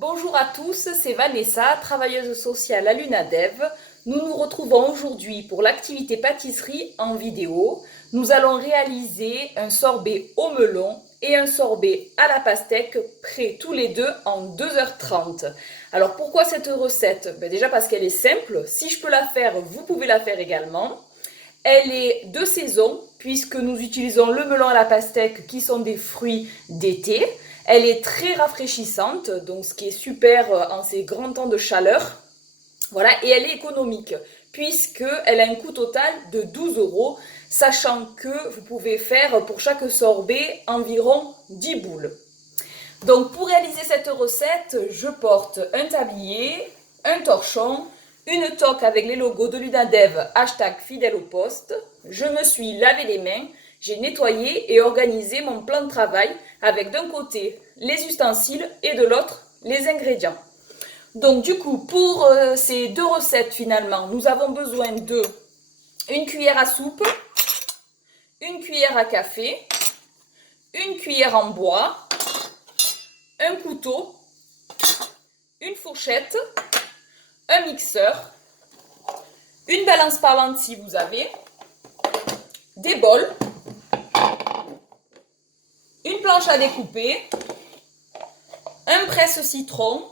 Bonjour à tous, c'est Vanessa, travailleuse sociale à l'UNADEV. Nous nous retrouvons aujourd'hui pour l'activité pâtisserie en vidéo. Nous allons réaliser un sorbet au melon et un sorbet à la pastèque, prêts tous les deux en 2h30. Alors pourquoi cette recette? Déjà parce qu'elle est simple, si je peux la faire, vous pouvez la faire également. Elle est de saison puisque nous utilisons le melon et la pastèque qui sont des fruits d'été. Elle est très rafraîchissante, donc ce qui est super en ces grands temps de chaleur. Voilà, et elle est économique puisqu'elle a un coût total de 12 €, sachant que vous pouvez faire pour chaque sorbet environ 10 boules. Donc pour réaliser cette recette, je porte un tablier, un torchon, une toque avec les logos de l'UNADEV, #fidèle au poste. Je me suis lavé les mains, j'ai nettoyé et organisé mon plan de travail avec d'un côté les ustensiles et de l'autre les ingrédients. Donc du coup, pour ces deux recettes finalement, nous avons besoin de une cuillère à soupe, une cuillère à café, une cuillère en bois, un couteau, une fourchette, un mixeur, une balance parlante si vous avez, des bols, une planche à découper, un presse-citron,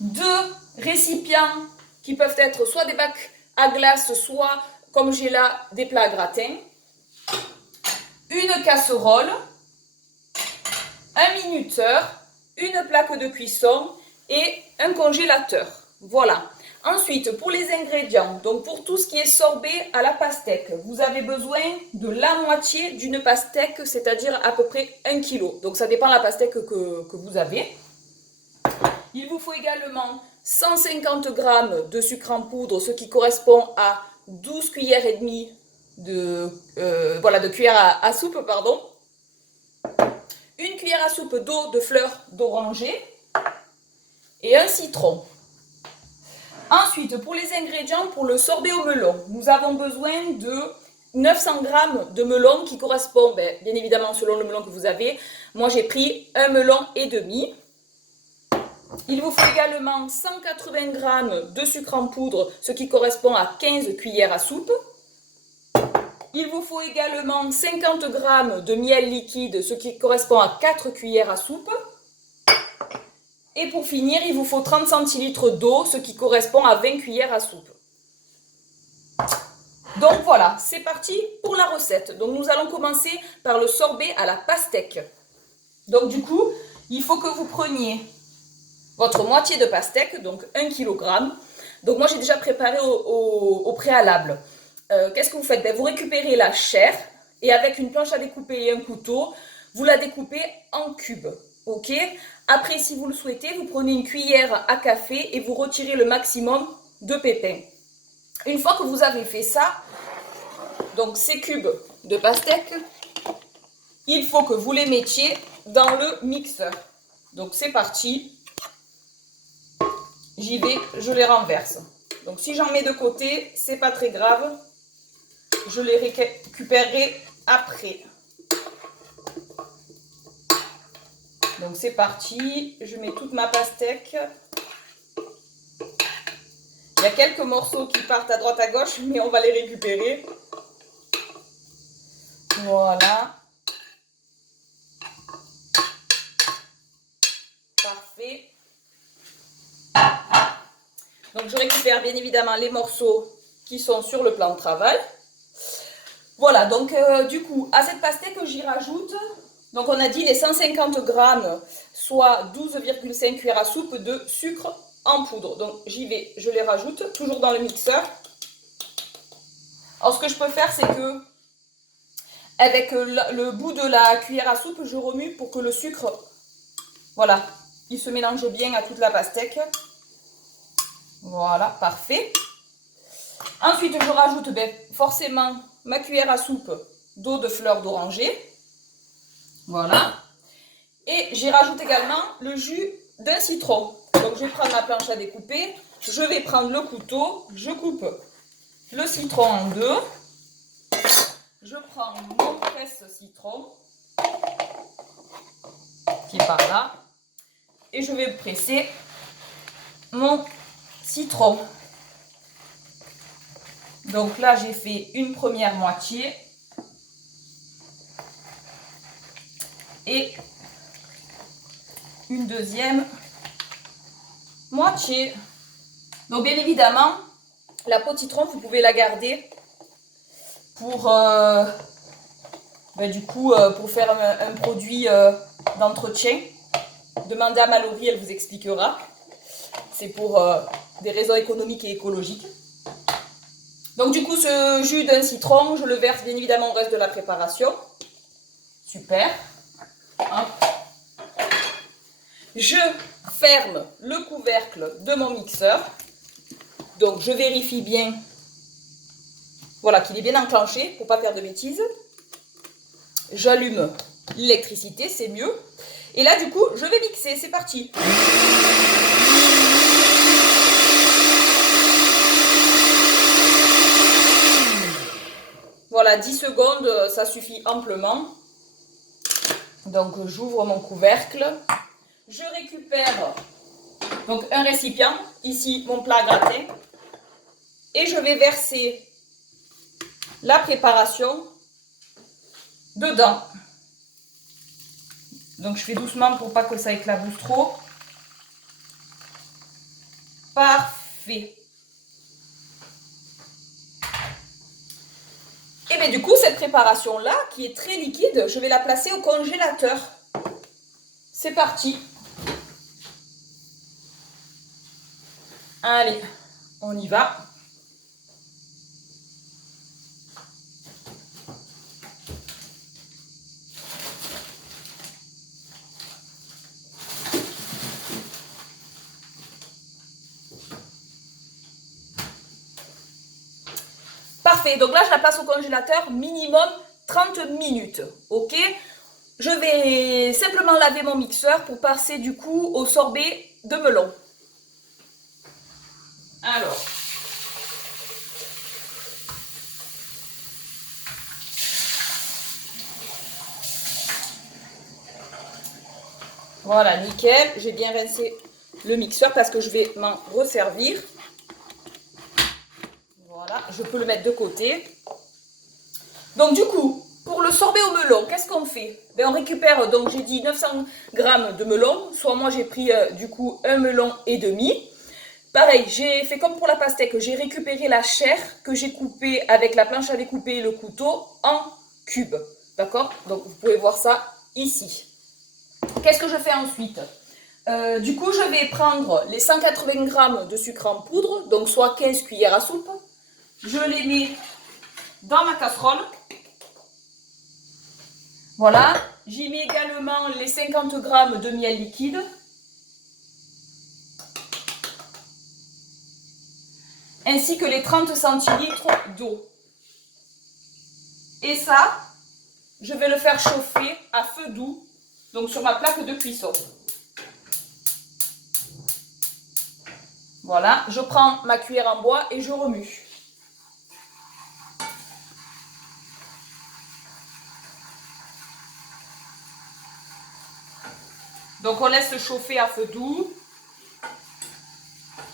deux récipients qui peuvent être soit des bacs à glace, soit, comme j'ai là, des plats à gratin, une casserole, un minuteur, une plaque de cuisson et un congélateur. Voilà. Ensuite, pour les ingrédients, donc pour tout ce qui est sorbet à la pastèque, vous avez besoin de la moitié d'une pastèque, c'est-à-dire à peu près 1 kg. Donc ça dépend de la pastèque que vous avez. Il vous faut également 150 g de sucre en poudre, ce qui correspond à 12 cuillères et demie de cuillère à soupe, pardon. Une cuillère à soupe d'eau de fleurs d'oranger et un citron. Ensuite, pour les ingrédients pour le sorbet au melon, nous avons besoin de 900 g de melon qui correspond, bien évidemment, selon le melon que vous avez. Moi, j'ai pris un melon et demi. Il vous faut également 180 g de sucre en poudre, ce qui correspond à 15 cuillères à soupe. Il vous faut également 50 g de miel liquide, ce qui correspond à 4 cuillères à soupe. Et pour finir, il vous faut 30 centilitres d'eau, ce qui correspond à 20 cuillères à soupe. Donc voilà, c'est parti pour la recette. Donc nous allons commencer par le sorbet à la pastèque. Donc du coup, il faut que vous preniez votre moitié de pastèque, donc 1 kg. Donc moi j'ai déjà préparé au préalable. Qu'est-ce que vous faites? Vous récupérez la chair et avec une planche à découper et un couteau, vous la découpez en cubes. Ok? Après, si vous le souhaitez, vous prenez une cuillère à café et vous retirez le maximum de pépins. Une fois que vous avez fait ça, donc ces cubes de pastèque, il faut que vous les mettiez dans le mixeur. Donc c'est parti. J'y vais, je les renverse. Donc si j'en mets de côté, c'est pas très grave. Je les récupérerai après. Donc c'est parti, je mets toute ma pastèque. Il y a quelques morceaux qui partent à droite à gauche, mais on va les récupérer. Voilà. Parfait. Donc je récupère bien évidemment les morceaux qui sont sur le plan de travail. Voilà, donc du coup, à cette pastèque, j'y rajoute, donc on a dit les 150 g, soit 12,5 cuillères à soupe de sucre en poudre. Donc j'y vais, je les rajoute, toujours dans le mixeur. Alors ce que je peux faire, c'est que avec le bout de la cuillère à soupe, je remue pour que le sucre, voilà, il se mélange bien à toute la pastèque. Voilà, parfait. Ensuite, je rajoute forcément ma cuillère à soupe d'eau de fleurs d'oranger. Voilà. Et j'y rajoute également le jus d'un citron. Donc, je vais prendre ma planche à découper. Je vais prendre le couteau. Je coupe le citron en deux. Je prends mon presse-citron qui est par là. et je vais presser mon citron. Donc là, j'ai fait une première moitié et une deuxième moitié. Donc bien évidemment, la peau de citron, vous pouvez la garder pour pour faire un produit d'entretien. Demandez à Mallory, elle vous expliquera. C'est pour des raisons économiques et écologiques. Donc du coup, ce jus d'un citron, je le verse bien évidemment au reste de la préparation. Super. Hop. Je ferme le couvercle de mon mixeur. Donc je vérifie bien, voilà, qu'il est bien enclenché pour ne pas faire de bêtises. J'allume l'électricité, c'est mieux. Et là du coup, je vais mixer, c'est parti. Voilà, 10 secondes, ça suffit amplement. Donc j'ouvre mon couvercle. Je récupère donc un récipient, ici mon plat gratin. Et je vais verser la préparation dedans. Donc je fais doucement pour pas que ça éclabousse trop. Parfait. Et bien du coup, cette préparation-là, qui est très liquide, je vais la placer au congélateur. C'est parti. Allez, on y va. Parfait, donc là je la place au congélateur minimum 30 minutes, ok? Je vais simplement laver mon mixeur pour passer du coup au sorbet de melon. Alors, voilà, nickel, j'ai bien rincé le mixeur parce que je vais m'en resservir. Voilà, je peux le mettre de côté. Donc du coup, pour le sorbet au melon, qu'est-ce qu'on fait? Ben, on récupère, donc j'ai dit 900 g de melon, soit moi j'ai pris du coup un melon et demi. Pareil, j'ai fait comme pour la pastèque, j'ai récupéré la chair que j'ai coupée avec la planche à découper et le couteau en cubes. D'accord? Donc vous pouvez voir ça ici. Qu'est-ce que je fais ensuite? Du coup, je vais prendre les 180 g de sucre en poudre, donc soit 15 cuillères à soupe. Je les mets dans ma casserole. Voilà, j'y mets également les 50 g de miel liquide. Ainsi que les 30 centilitres d'eau. Et ça, je vais le faire chauffer à feu doux, donc sur ma plaque de cuisson. Voilà, je prends ma cuillère en bois et je remue. Donc on laisse chauffer à feu doux.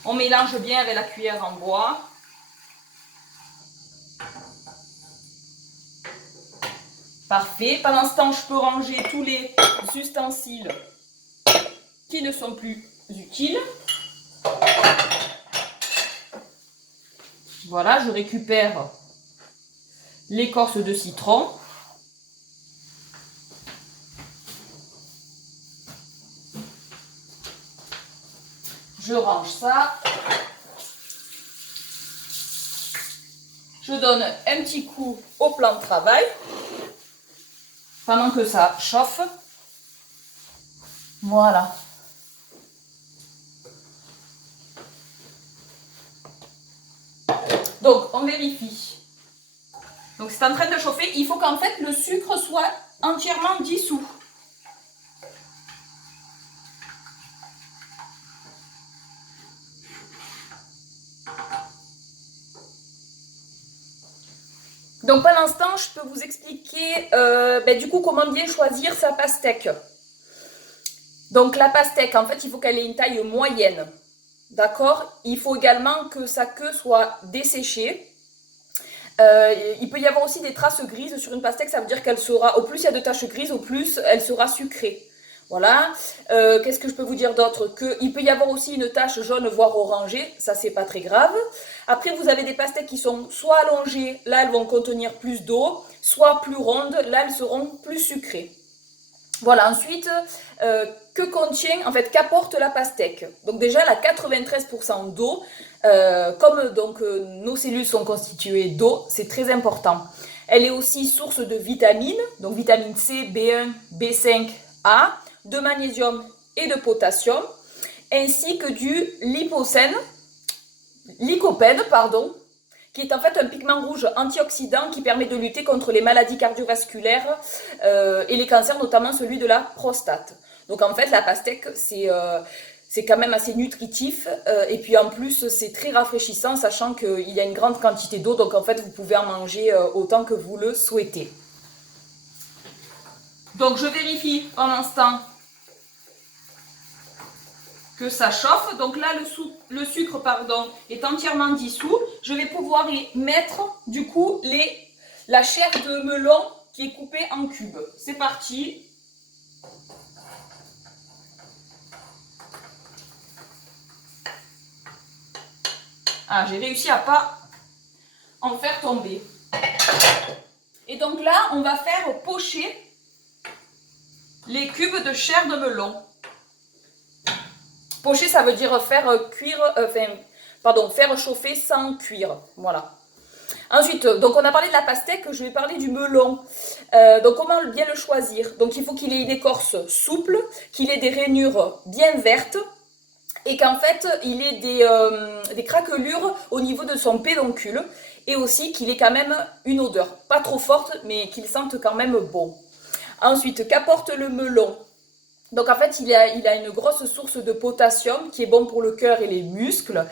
On mélange bien avec la cuillère en bois. Parfait. Pendant ce temps, je peux ranger tous les ustensiles qui ne sont plus utiles. Voilà, je récupère l'écorce de citron. Je range ça. Je donne un petit coup au plan de travail pendant que ça chauffe. Voilà. Donc, on vérifie. Donc, c'est en train de chauffer. Il faut qu'en fait, le sucre soit entièrement dissous. Donc, pendant ce temps, je peux vous expliquer du coup comment bien choisir sa pastèque. Donc la pastèque, en fait, il faut qu'elle ait une taille moyenne. D'accord? Il faut également que sa queue soit desséchée. Il peut y avoir aussi des traces grises sur une pastèque, ça veut dire qu'elle sera, au plus il y a de taches grises, au plus elle sera sucrée. Voilà. Qu'est-ce que je peux vous dire d'autre? Il peut y avoir aussi une tache jaune, voire orangée, ça c'est pas très grave. Après, vous avez des pastèques qui sont soit allongées, là elles vont contenir plus d'eau, soit plus rondes, là elles seront plus sucrées. Voilà, ensuite, que contient, en fait, qu'apporte la pastèque? Donc déjà, elle a 93% d'eau. Comme donc nos cellules sont constituées d'eau, c'est très important. Elle est aussi source de vitamines, donc vitamine C, B1, B5, A, de magnésium et de potassium, ainsi que du lycopène, pardon, qui est en fait un pigment rouge antioxydant qui permet de lutter contre les maladies cardiovasculaires et les cancers, notamment celui de la prostate. Donc en fait, la pastèque, c'est quand même assez nutritif et puis en plus, c'est très rafraîchissant, sachant qu'il y a une grande quantité d'eau, donc en fait, vous pouvez en manger autant que vous le souhaitez. Donc je vérifie pendant ce temps que ça chauffe. Donc là, le sucre est entièrement dissous. Je vais pouvoir y mettre du coup la chair de melon qui est coupée en cubes. C'est parti. Ah, j'ai réussi à pas en faire tomber. Et donc là, on va faire pocher les cubes de chair de melon. Pocher, ça veut dire faire cuire, faire chauffer sans cuire. Voilà. Ensuite, donc on a parlé de la pastèque, je vais parler du melon. Donc comment bien le choisir? Donc il faut qu'il ait une écorce souple, qu'il ait des rainures bien vertes et qu'en fait il ait des craquelures au niveau de son pédoncule et aussi qu'il ait quand même une odeur, pas trop forte mais qu'il sente quand même bon. Ensuite, qu'apporte le melon? Donc en fait, il a une grosse source de potassium qui est bon pour le cœur et les muscles,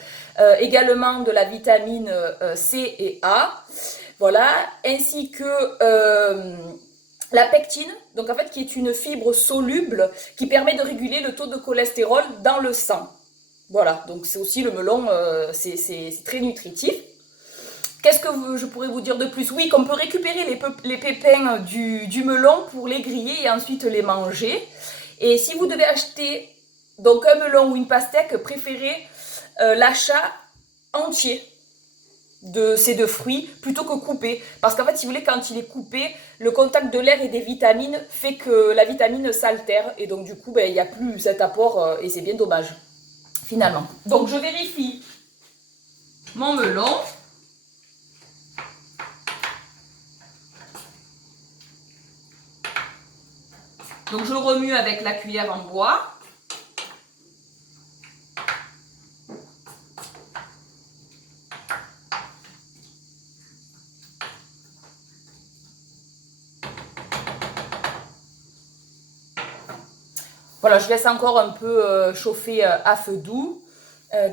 également de la vitamine C et A, voilà, ainsi que la pectine, donc en fait qui est une fibre soluble qui permet de réguler le taux de cholestérol dans le sang. Voilà, donc c'est aussi le melon, c'est très nutritif. Qu'est-ce que je pourrais vous dire de plus? Oui, qu'on peut récupérer les pépins du melon pour les griller et ensuite les manger. Et si vous devez acheter donc un melon ou une pastèque, préférez l'achat entier de ces deux fruits plutôt que coupé. Parce qu'en fait, si vous voulez, quand il est coupé, le contact de l'air et des vitamines fait que la vitamine s'altère. Et donc, du coup, il n'y a plus cet apport et c'est bien dommage, finalement. Donc, je vérifie mon melon. Donc je remue avec la cuillère en bois. Voilà, je laisse encore un peu chauffer à feu doux.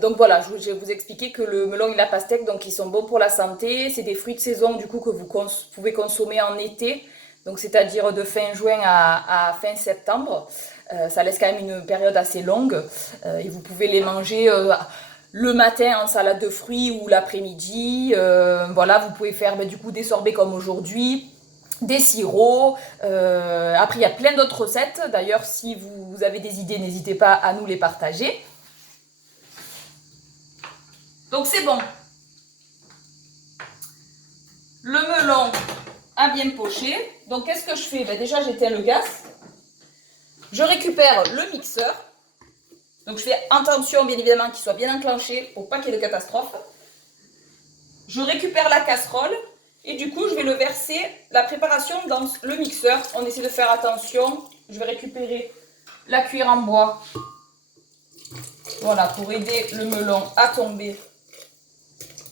Donc voilà, je vais vous expliquer que le melon et la pastèque, donc ils sont bons pour la santé. C'est des fruits de saison du coup que vous pouvez consommer en été. Donc c'est-à-dire de fin juin à fin septembre. Ça laisse quand même une période assez longue. Et vous pouvez les manger le matin en salade de fruits ou l'après-midi. Voilà, vous pouvez faire du coup des sorbets comme aujourd'hui, des sirops. Après, il y a plein d'autres recettes. D'ailleurs, si vous avez des idées, n'hésitez pas à nous les partager. Donc c'est bon. Le melon a bien poché. Donc qu'est-ce que je fais? Déjà, j'éteins le gaz. Je récupère le mixeur. Donc je fais attention bien évidemment qu'il soit bien enclenché pour pas qu'il y ait de catastrophe. Je récupère la casserole et du coup je vais le verser la préparation dans le mixeur. On essaie de faire attention. Je vais récupérer la cuillère en bois. Voilà, pour aider le melon à tomber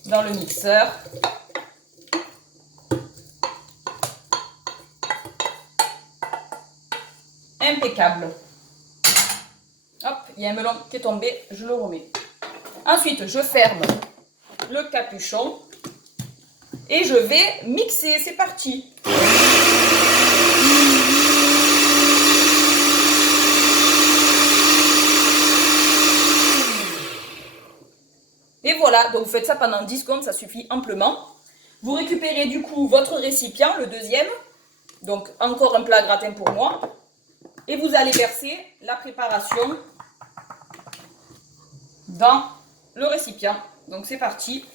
dans le mixeur. Impeccable. Hop, il y a un melon qui est tombé, je le remets. Ensuite, je ferme le capuchon et je vais mixer. C'est parti. Voilà, donc vous faites ça pendant 10 secondes, ça suffit amplement. Vous récupérez du coup votre récipient, le deuxième. Donc encore un plat gratin pour moi. Et vous allez verser la préparation dans le récipient. Donc c'est parti.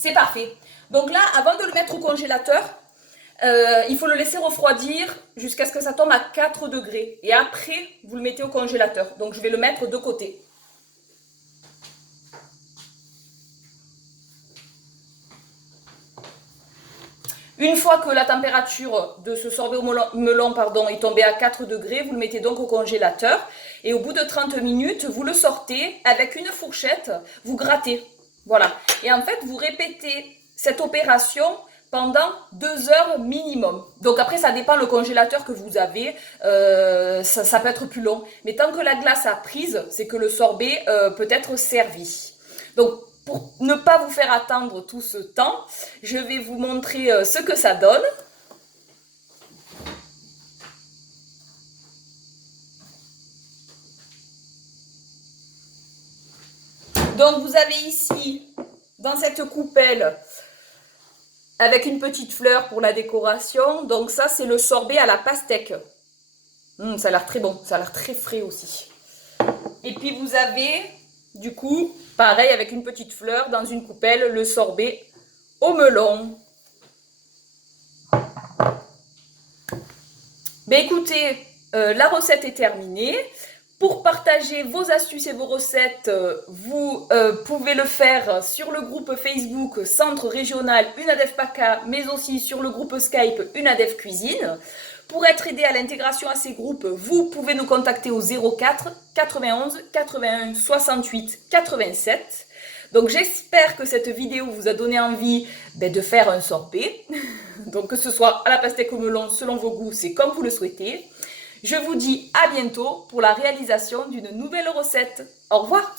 C'est parfait. Donc là, avant de le mettre au congélateur, il faut le laisser refroidir jusqu'à ce que ça tombe à 4 degrés. Et après, vous le mettez au congélateur. Donc je vais le mettre de côté. Une fois que la température de ce sorbet au melon est tombée à 4 degrés, vous le mettez donc au congélateur. Et au bout de 30 minutes, vous le sortez avec une fourchette, vous grattez. Voilà. Et en fait, vous répétez cette opération pendant 2 heures minimum. Donc après, ça dépend le congélateur que vous avez. Ça peut être plus long. Mais tant que la glace a prise, c'est que le sorbet peut être servi. Donc, pour ne pas vous faire attendre tout ce temps, je vais vous montrer ce que ça donne. Donc vous avez ici, dans cette coupelle, avec une petite fleur pour la décoration. Donc ça, c'est le sorbet à la pastèque. Ça a l'air très bon, ça a l'air très frais aussi. Et puis vous avez, du coup, pareil, avec une petite fleur dans une coupelle, le sorbet au melon. Mais écoutez, la recette est terminée. Pour partager vos astuces et vos recettes, vous pouvez le faire sur le groupe Facebook Centre Régional UNADEF PACA, mais aussi sur le groupe Skype UNADEF Cuisine. Pour être aidé à l'intégration à ces groupes, vous pouvez nous contacter au 04 91 81 68 87. Donc j'espère que cette vidéo vous a donné envie de faire un sorbet. Donc que ce soit à la pastèque au melon, selon vos goûts, c'est comme vous le souhaitez. Je vous dis à bientôt pour la réalisation d'une nouvelle recette. Au revoir!